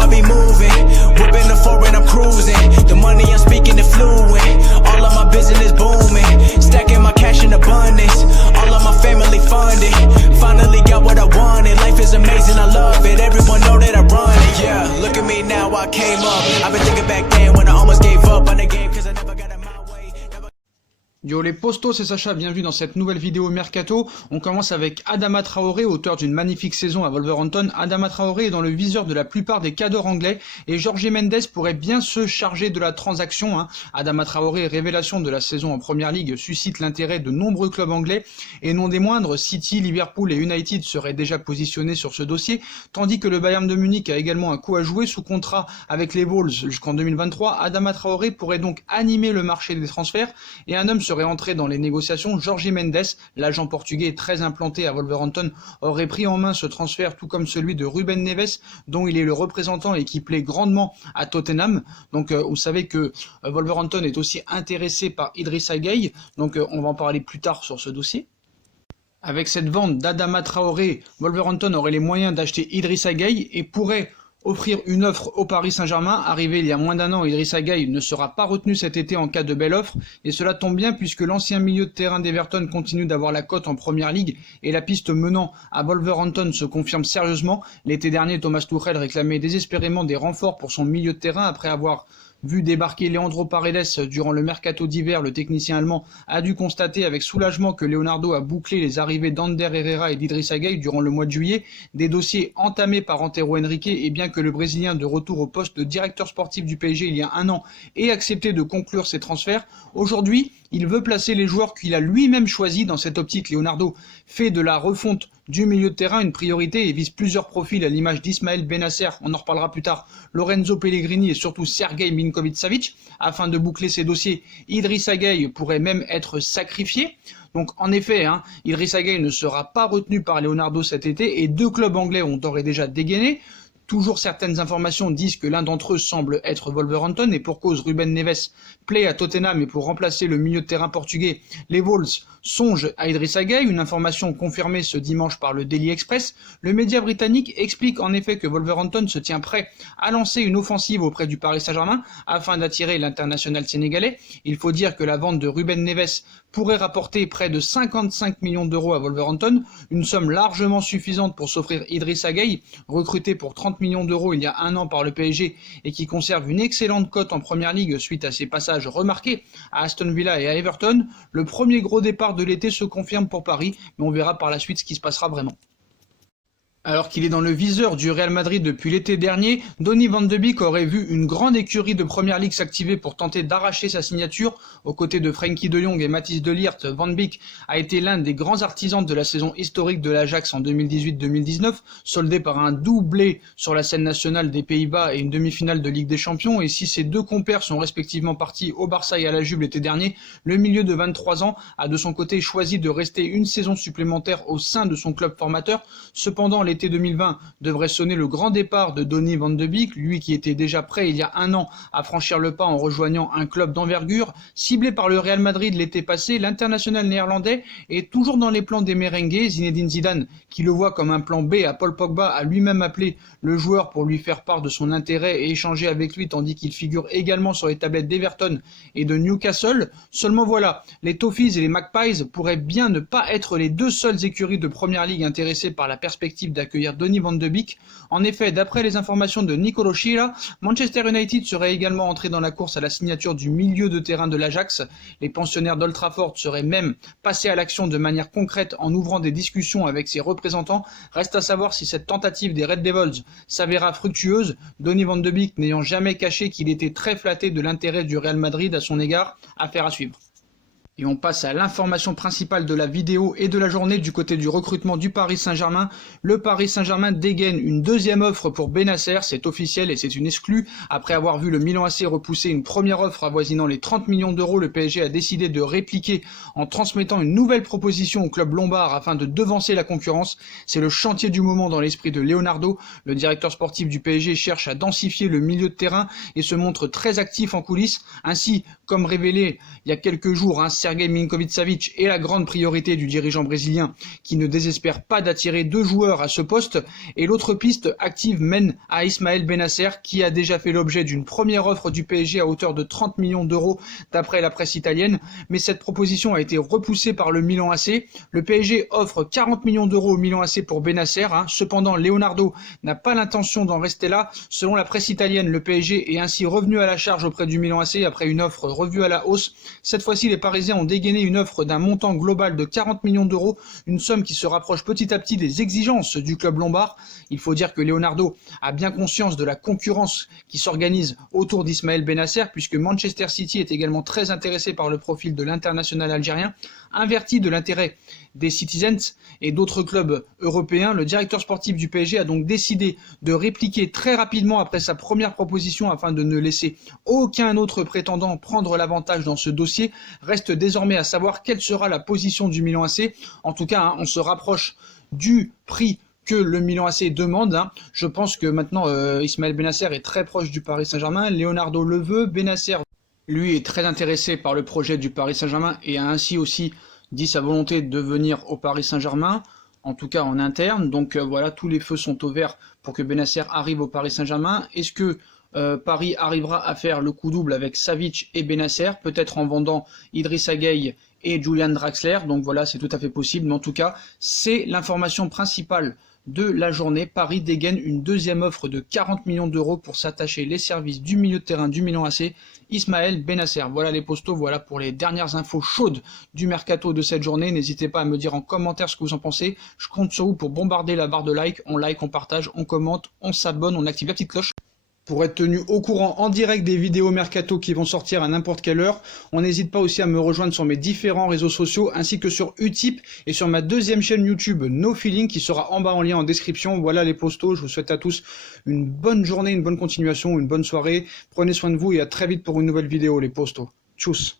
I be moving. Whipping the foreign, I'm cruising. The money I'm speaking is fluent. All of my business booming. Stacking my cash in abundance. All of my family funded. Finally got what I wanted. Life is amazing, I love it. Everyone know that I run it. Yeah, look at me now, I came up. I've been thinking back then when I almost gave up on the game cause I never got in my way. Yo les postos, c'est Sacha, bienvenue dans cette nouvelle vidéo Mercato. On commence avec Adama Traoré, auteur d'une magnifique saison à Wolverhampton. Adama Traoré est dans le viseur de la plupart des cadors anglais et Jorge Mendes pourrait bien se charger de la transaction. Adama Traoré, révélation de la saison en Première Ligue, suscite l'intérêt de nombreux clubs anglais et non des moindres. City, Liverpool et United seraient déjà positionnés sur ce dossier, tandis que le Bayern de Munich a également un coup à jouer. Sous contrat avec les Wolves jusqu'en 2023, Adama Traoré pourrait donc animer le marché des transferts et un homme serait entré dans les négociations. Jorge Mendes, l'agent portugais très implanté à Wolverhampton, aurait pris en main ce transfert, tout comme celui de Ruben Neves, dont il est le représentant et qui plaît grandement à Tottenham. Donc vous savez que Wolverhampton est aussi intéressé par Idrissa Gueye, donc on va en parler plus tard sur ce dossier. Avec cette vente d'Adama Traoré, Wolverhampton aurait les moyens d'acheter Idrissa Gueye et pourrait offrir une offre au Paris Saint-Germain. Arrivé il y a moins d'un an, Idrissa Gueye ne sera pas retenu cet été en cas de belle offre, et cela tombe bien puisque l'ancien milieu de terrain d'Everton continue d'avoir la cote en Première Ligue et la piste menant à Wolverhampton se confirme sérieusement. L'été dernier, Thomas Tuchel réclamait désespérément des renforts pour son milieu de terrain après avoir vu débarquer Leandro Paredes durant le mercato d'hiver. Le technicien allemand a dû constater avec soulagement que Leonardo a bouclé les arrivées d'Ander Herrera et d'Idrissa Gueye durant le mois de juillet, des dossiers entamés par Antero Henrique, et bien que le Brésilien de retour au poste de directeur sportif du PSG il y a un an ait accepté de conclure ses transferts, aujourd'hui il veut placer les joueurs qu'il a lui-même choisis. Dans cette optique, Leonardo fait de la refonte du milieu de terrain une priorité et vise plusieurs profils à l'image d'Ismaël Benasser, on en reparlera plus tard, Lorenzo Pellegrini et surtout Sergej Milinkovic-Savic. Afin de boucler ces dossiers, Idrissa Gueye pourrait même être sacrifié. Donc en effet, Idrissa Gueye ne sera pas retenu par Leonardo cet été et deux clubs anglais ont d'ores et déjà dégainé. Toujours certaines informations disent que l'un d'entre eux semble être Wolverhampton et pour cause, Ruben Neves plaît à Tottenham et pour remplacer le milieu de terrain portugais, les Wolves songent à Idrissa Gueye. Une information confirmée ce dimanche par le Daily Express. Le média britannique explique en effet que Wolverhampton se tient prêt à lancer une offensive auprès du Paris Saint-Germain afin d'attirer l'international sénégalais. Il faut dire que la vente de Ruben Neves pourrait rapporter près de 55 millions d'euros à Wolverhampton, une somme largement suffisante pour s'offrir Idrissa Gueye, recruté pour 30 millions d'euros il y a un an par le PSG et qui conserve une excellente cote en Première Ligue suite à ses passages remarqués à Aston Villa et à Everton. Le premier gros départ de l'été se confirme pour Paris, mais on verra par la suite ce qui se passera vraiment. Alors qu'il est dans le viseur du Real Madrid depuis l'été dernier, Donny van de Beek aurait vu une grande écurie de Première Ligue s'activer pour tenter d'arracher sa signature. Aux côtés de Frenkie de Jong et Matthijs de Ligt, Van Beek a été l'un des grands artisans de la saison historique de l'Ajax en 2018-2019, soldé par un doublé sur la scène nationale des Pays-Bas et une demi-finale de Ligue des Champions. Et si ces deux compères sont respectivement partis au Barça et à la Juve l'été dernier, le milieu de 23 ans a de son côté choisi de rester une saison supplémentaire au sein de son club formateur. Cependant, l'été 2020 devrait sonner le grand départ de Donny van de Beek, lui qui était déjà prêt il y a un an à franchir le pas en rejoignant un club d'envergure. Ciblé par le Real Madrid l'été passé, l'international néerlandais est toujours dans les plans des merengues. Zinedine Zidane, qui le voit comme un plan B à Paul Pogba, a lui-même appelé le joueur pour lui faire part de son intérêt et échanger avec lui, tandis qu'il figure également sur les tablettes d'Everton et de Newcastle. Seulement voilà, les Toffees et les Magpies pourraient bien ne pas être les deux seules écuries de Première Ligue intéressées par la perspective d'accueillir Donny van de Beek. En effet, d'après les informations de Nicolo Schira, Manchester United serait également entré dans la course à la signature du milieu de terrain de l'Ajax. Les pensionnaires d'Old Trafford seraient même passés à l'action de manière concrète en ouvrant des discussions avec ses représentants. Reste à savoir si cette tentative des Red Devils s'avéra fructueuse, Donny van de Beek n'ayant jamais caché qu'il était très flatté de l'intérêt du Real Madrid à son égard. Affaire à suivre. Et on passe à l'information principale de la vidéo et de la journée du côté du recrutement du Paris Saint-Germain. Le Paris Saint-Germain dégaine une deuxième offre pour Benasser, c'est officiel et c'est une exclue. Après avoir vu le Milan AC repousser une première offre avoisinant les 30 millions d'euros, le PSG a décidé de répliquer en transmettant une nouvelle proposition au club lombard afin de devancer la concurrence. C'est le chantier du moment dans l'esprit de Leonardo. Le directeur sportif du PSG cherche à densifier le milieu de terrain et se montre très actif en coulisses. Ainsi, comme révélé il y a quelques jours, Sergej Milinkovic-Savic est la grande priorité du dirigeant brésilien qui ne désespère pas d'attirer 2 joueurs à ce poste. Et l'autre piste active mène à Ismaël Bennacer qui a déjà fait l'objet d'une première offre du PSG à hauteur de 30 millions d'euros d'après la presse italienne. Mais cette proposition a été repoussée par le Milan AC. Le PSG offre 40 millions d'euros au Milan AC pour Bennacer. Cependant, Leonardo n'a pas l'intention d'en rester là. Selon la presse italienne, le PSG est ainsi revenu à la charge auprès du Milan AC après une offre revue à la hausse. Cette fois-ci, les Parisiens ont dégainé une offre d'un montant global de 40 millions d'euros, une somme qui se rapproche petit à petit des exigences du club lombard. Il faut dire que Leonardo a bien conscience de la concurrence qui s'organise autour d'Ismaël Bennacer, puisque Manchester City est également très intéressé par le profil de l'international algérien. Averti de l'intérêt des Citizens et d'autres clubs européens, le directeur sportif du PSG a donc décidé de répliquer très rapidement après sa première proposition afin de ne laisser aucun autre prétendant prendre l'avantage dans ce dossier. Reste désormais à savoir quelle sera la position du Milan AC. En tout cas, on se rapproche du prix que le Milan AC demande. Je pense que maintenant Ismaël Bennacer est très proche du Paris Saint-Germain. Leonardo le veut. Bennacer, lui, est très intéressé par le projet du Paris Saint-Germain et a ainsi aussi dit sa volonté de venir au Paris Saint-Germain, en tout cas en interne. Donc voilà, tous les feux sont au vert pour que Bennacer arrive au Paris Saint-Germain. Est-ce que Paris arrivera à faire le coup double avec Savic et Bennacer, peut-être en vendant Idrissa Gueye et Julian Draxler? Donc voilà, c'est tout à fait possible, mais en tout cas, c'est l'information principale de la journée. Paris dégaine une deuxième offre de 40 millions d'euros pour s'attacher les services du milieu de terrain du Milan AC, Ismaël Bennacer. Voilà les postos, voilà pour les dernières infos chaudes du mercato de cette journée. N'hésitez pas à me dire en commentaire ce que vous en pensez. Je compte sur vous pour bombarder la barre de like. On like, on partage, on commente, on s'abonne, on active la petite cloche pour être tenu au courant en direct des vidéos mercato qui vont sortir à n'importe quelle heure. On n'hésite pas aussi à me rejoindre sur mes différents réseaux sociaux ainsi que sur Utip et sur ma deuxième chaîne YouTube No Feeling qui sera en bas en lien en description. Voilà les postos, je vous souhaite à tous une bonne journée, une bonne continuation, une bonne soirée. Prenez soin de vous et à très vite pour une nouvelle vidéo les postos. Tchuss.